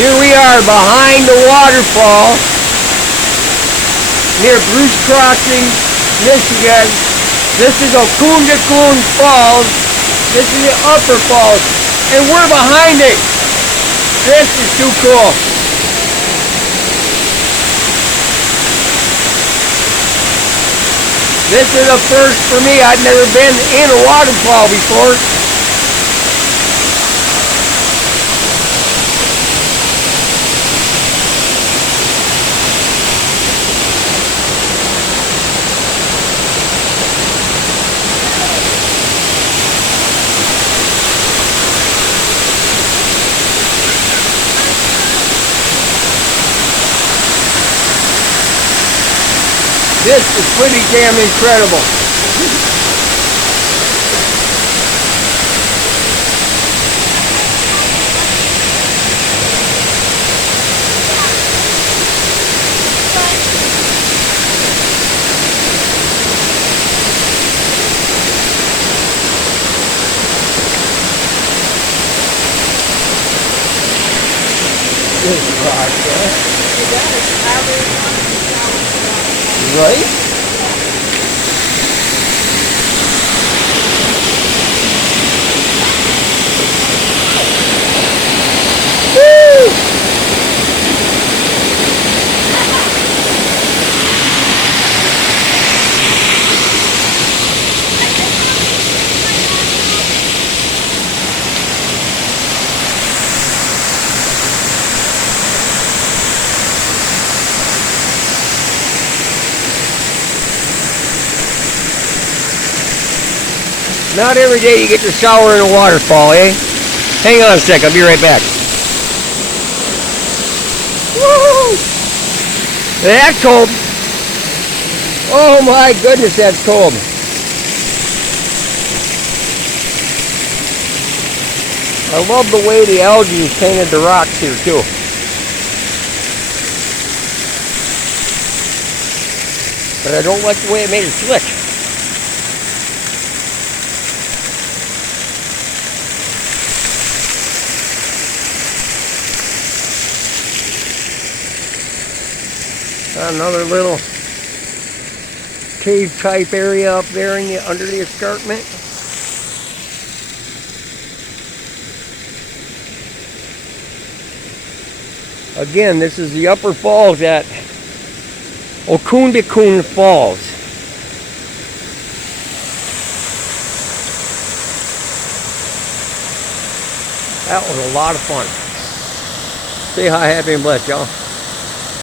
Here we are behind the waterfall near Bruce Crossing, Michigan. This is Okundakun Falls. This is the upper falls. And we're behind it. This is too cool. This is a first for me. I've never been in a waterfall before. This is pretty damn incredible. Good God, right? Woo! Not every day you get to shower in a waterfall, eh? Hang on a sec, I'll be right back. Woo! That's cold. Oh my goodness, that's cold. I love the way the algae painted the rocks here too. But I don't like the way it made it slick. Another little cave type area up there in under the escarpment. Again, this is the upper falls at Okundakun Falls. That was a lot of fun. Stay high, happy, and blessed, y'all.